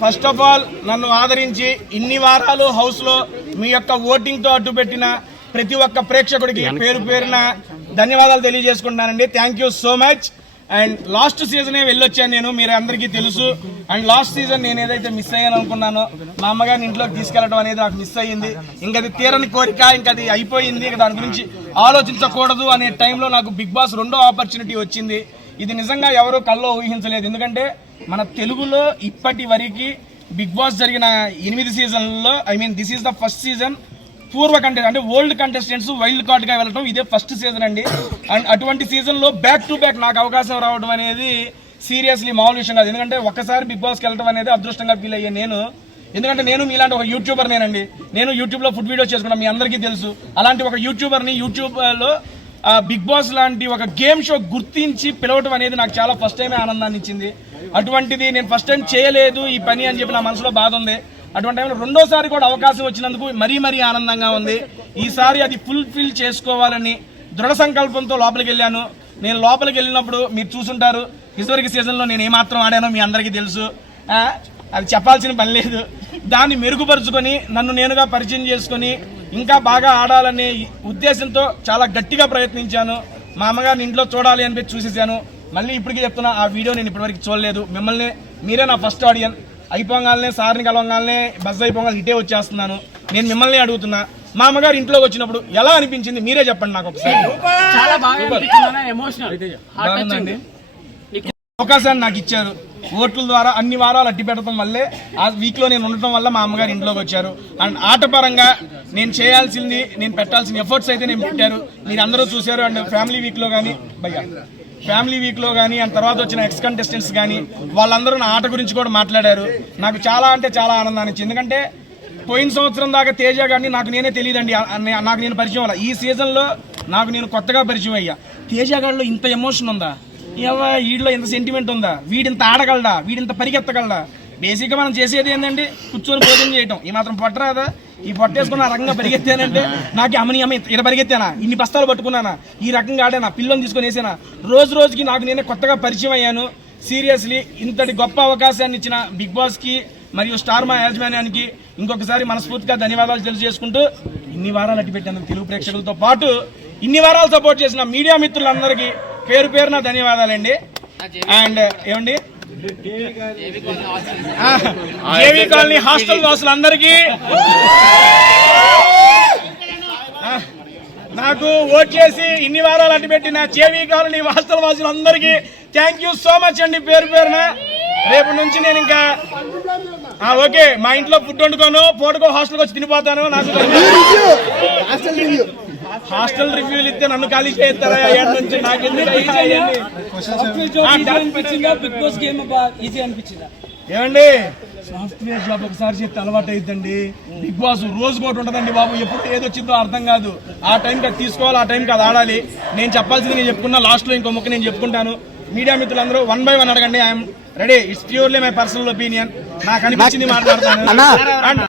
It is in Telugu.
ఫస్ట్ ఆఫ్ ఆల్ నన్ను ఆదరించి ఇన్ని వారాలు హౌస్లో మీ యొక్క ఓటింగ్తో అడ్డు పెట్టిన ప్రతి ఒక్క ప్రేక్షకుడికి పేరు పేరున ధన్యవాదాలు తెలియజేసుకుంటున్నానండి. Thank you so much and last సీజనే వెళ్ళొచ్చాను నేను మీరు అందరికీ తెలుసు. అండ్ లాస్ట్ సీజన్ నేను ఏదైతే మిస్ అయ్యాను అనుకున్నానో మా అమ్మగారిని ఇంట్లోకి తీసుకెళ్ళడం అనేది నాకు మిస్ అయ్యింది. ఇంకా అది తీరని కోరిక ఇంకా అది అయిపోయింది. ఇంకా దాని గురించి ఆలోచించకూడదు అనే టైంలో నాకు బిగ్ బాస్ రెండో ఆపర్చునిటీ వచ్చింది. ఇది నిజంగా ఎవరు కల్లో ఊహించలేదు. ఎందుకంటే మన తెలుగులో ఇప్పటి వరకు బిగ్ బాస్ జరిగిన ఎనిమిది సీజన్లలో I mean this is the first season. పూర్వ కంటెస్ట్ అంటే ఓల్డ్ కంటెస్టెంట్స్ వైల్డ్ కార్డ్గా వెళ్ళటం వెళ్ళడం ఇదే ఫస్ట్ సీజన్ అండి. అండ్ అటువంటి సీజన్లో బ్యాక్ టు బ్యాక్ నాకు అవకాశం రావడం అనేది సీరియస్లీ మామూలు విషయం కాదు. ఎందుకంటే ఒక్కసారి బిగ్ బాస్కి వెళ్ళడం అనేది అదృష్టంగా ఫీల్ అయ్యే నేను. ఎందుకంటే నేను మీలాంటి ఒక యూట్యూబర్ నేనండి. నేను యూట్యూబ్లో ఫుడ్ వీడియోస్ చేసుకున్నాను మీ అందరికీ తెలుసు. అలాంటి ఒక యూట్యూబర్ని యూట్యూబ్లో బిగ్ బాస్ లాంటి ఒక గేమ్ షో గుర్తించి పిలవటం అనేది నాకు చాలా ఫస్ట్ టైమే ఆనందాన్ని ఇచ్చింది. అటువంటిది నేను ఫస్ట్ టైం చేయలేదు ఈ పని అని చెప్పి నా మనసులో బాధ ఉంది. అటువంటి టైంలో రెండోసారి కూడా అవకాశం వచ్చినందుకు మరీ మరీ ఆనందంగా ఉంది. ఈసారి అది ఫుల్ఫిల్ చేసుకోవాలని దృఢ సంకల్పంతో లోపలికి వెళ్ళాను. నేను లోపలికి వెళ్ళినప్పుడు మీరు చూసుంటారు. ఇదివరకు సీజన్లో నేను ఏమాత్రం ఆడానో మీ అందరికీ తెలుసు. అది చెప్పాల్సిన పని లేదు. దాన్ని మెరుగుపరుచుకొని నన్ను నేనుగా పరిచయం చేసుకొని ఇంకా బాగా ఆడాలనే ఉద్దేశంతో చాలా గట్టిగా ప్రయత్నించాను. మా అమ్మగారిని ఇంట్లో చూడాలి అని చెప్పి చూసేసాను మళ్ళీ ఇప్పటికీ చెప్తున్నా ఆ వీడియో నేను ఇప్పటివరకు చూడలేదు. మిమ్మల్ని మీరే నా ఫస్ట్ ఆడియన్ అయిపోగానే సార్ని కలవగానే బస్ అయిపోగానే ఇటే వచ్చేస్తున్నాను. నేను మిమ్మల్ని అడుగుతున్నా మా అమ్మగారు ఇంట్లోకి వచ్చినప్పుడు ఎలా అనిపించింది? మీరే చెప్పండి నాకు ఒకసారి. అవకాశాన్ని నాకు ఇచ్చారు. ఓట్ల ద్వారా అన్ని వారాలు అట్టి పెట్టడం వల్లే ఆ వీక్లో నేను ఉండటం వల్ల మా అమ్మగారు ఇంట్లోకి వచ్చారు. అండ్ ఆటపరంగా నేను చేయాల్సింది నేను పెట్టాల్సిన ఎఫర్ట్స్ అయితే నేను పెట్టారు. మీరు అందరూ చూశారు అండ్ ఫ్యామిలీ వీక్లో కానీ భయ్యా ఫ్యామిలీ వీక్లో కానీ అండ్ తర్వాత వచ్చిన ఎక్స్ కంటెస్టెంట్స్ కానీ వాళ్ళందరూ నా ఆట గురించి కూడా మాట్లాడారు. నాకు చాలా అంటే చాలా ఆనందాన్ని ఇచ్చింది. ఎందుకంటే పోయిన సంవత్సరం దాకా తేజ గారిని నాకు నేనే తెలియదండి. నాకు నేను పరిచయం అవ్వాలి. ఈ సీజన్లో నాకు నేను కొత్తగా పరిచయం అయ్యా. తేజ గారిలో ఇంత ఎమోషన్ ఉందా? ఎవ వీడిలో ఇంత సెంటిమెంట్ ఉందా? వీడింత ఆడగలడా? వీడింత పరిగెత్తగలడా? బేసిక్గా మనం చేసేది ఏంటంటే కూర్చొని భోజనం చేయటం. ఈ మాత్రం పొట్టరాదా ఈ పొట్టేసుకున్న ఆ రకంగా పరిగెత్తానంటే నాకు అమ్మని అమ్మ ఇలా పరిగెత్తానా? ఇన్ని బస్తాలు పట్టుకున్నానా? ఈ రకంగా ఆడానా? పిల్లని తీసుకొని వేసానా? రోజు రోజుకి నాకు నేనే కొత్తగా పరిచయం అయ్యాను. సీరియస్లీ ఇంతటి గొప్ప అవకాశాన్ని ఇచ్చిన బిగ్ బాస్కి మరియు స్టార్ మా యాజమాన్యానికి ఇంకొకసారి మనస్ఫూర్తిగా ధన్యవాదాలు తెలియజేసుకుంటూ ఇన్ని వారాలు అట్టి పెట్టాను తెలుగు ప్రేక్షకులతో పాటు ఇన్ని వారాలు సపోర్ట్ చేసిన మీడియా మిత్రులందరికీ పేరు పేరున ధన్యవాదాలండి. అండ్ ఏమండి? జేవీ కాలనీ హాస్టల్ వాసులందరికీ. నాకు ఓట్ చేసి ఇన్ని వారాలు అడ్డు పెట్టిన జేవీ కాలనీ హాస్టల్ వాసులందరికీ థ్యాంక్ యూ సో మచ్ అండి పేరు పేరున. రేపు నుంచి నేను ఇంకా ఆ, ఓకే మా ఇంట్లో ఫుడ్ వండుకోను పూటకో హాస్టల్కి వచ్చి తినిపోతాను. నాకు హాస్టల్ రివ్యూలు ఇస్తే నన్ను ఖాళీ చేస్తారా? ఏడు నుంచి నాకు ఎందుకు అయ్యాయండి? ఆ, అనిపించిందా? బిగ్ బాస్ గేమ్ ఈజీ అనిపించిందా? ఏమండి? సాఫ్ట్వేర్ జాబ్ ఒకసారి చేస్తే అలవాటు అయిద్దండి. బిగ్ బాస్ రోజు కూడా ఉంటుందండి బాబు. ఎప్పుడు ఏది వచ్చిందో అర్థం కాదు. ఆ టైంకి అది తీసుకోవాలి ఆ టైంకి అది ఆడాలి. నేను చెప్పాల్సింది నేను చెప్పుకున్నా లాస్ట్లో ఇంకో ముక్క నేను చెప్పుకుంటాను. మీడియా మిత్రులందరూ వన్ బై వన్ అడగండి. I'm ready it's purely my personal opinion నాకు అనిపించింది మాట్లాడతాను.